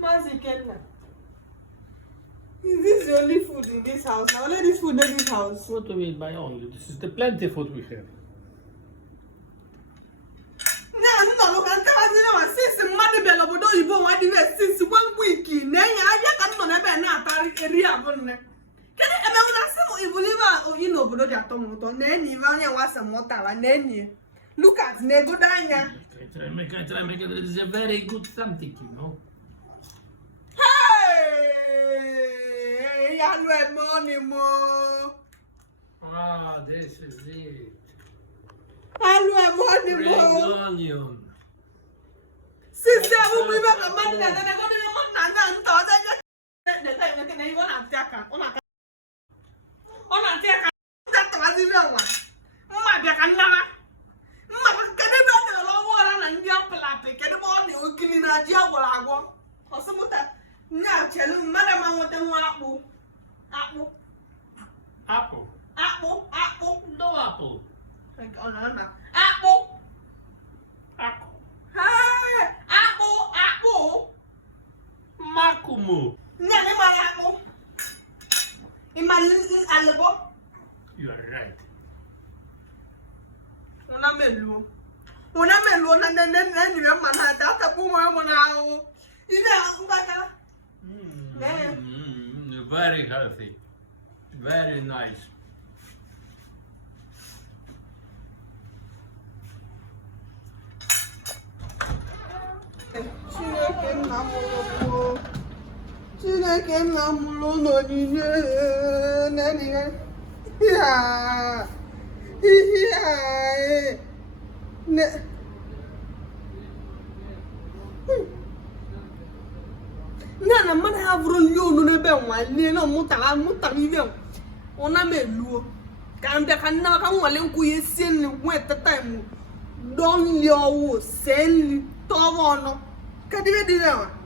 Mazikenna. Is this the only food in this house? Now let this food in this house. What do we mean by only? This is the plenty food we have. No, look at that. Since Mother Bell of Oyibo, why did I since 1 week? Nay, I can't never not area. Can I imagine some evil you know, but not tomato? Nanny, Vanya was some water and nanny. Look at Nego Dina. I try make it. It is a very good something, you know. Hey, I have money more. Ah, this is it. I have money Red more. onion. Sister, who will make a money that I got in a month and thought that you want to take on a take that was the real one. My back and never. Mother, can you run the long water and the apple apple? Can you want to clean a jar while I walk? Or some of that? Now tell you, Madam, I want them apple. Apple. Apple. Apple. Apple. No apple. Apple. Apple. Hey, apple. Apple. Makumu. Never my apple. In my little alibi. You are right. When I'm alone, and then you have my hand. That's a boomer when I you know, Very healthy. Very nice. Chineke nna m ụlọ n'onyinye nene ya ihe ne na mmadụ ha bụrụ nri onu n'ebe nwalie na mụtara ibe ọ na m eluo ka m bịa ka nne maka nwale nkwụ ya sie nri nweta taịmụ dọọ nri ọwụ see nri tọọ ọnụ kedụ ihe dị na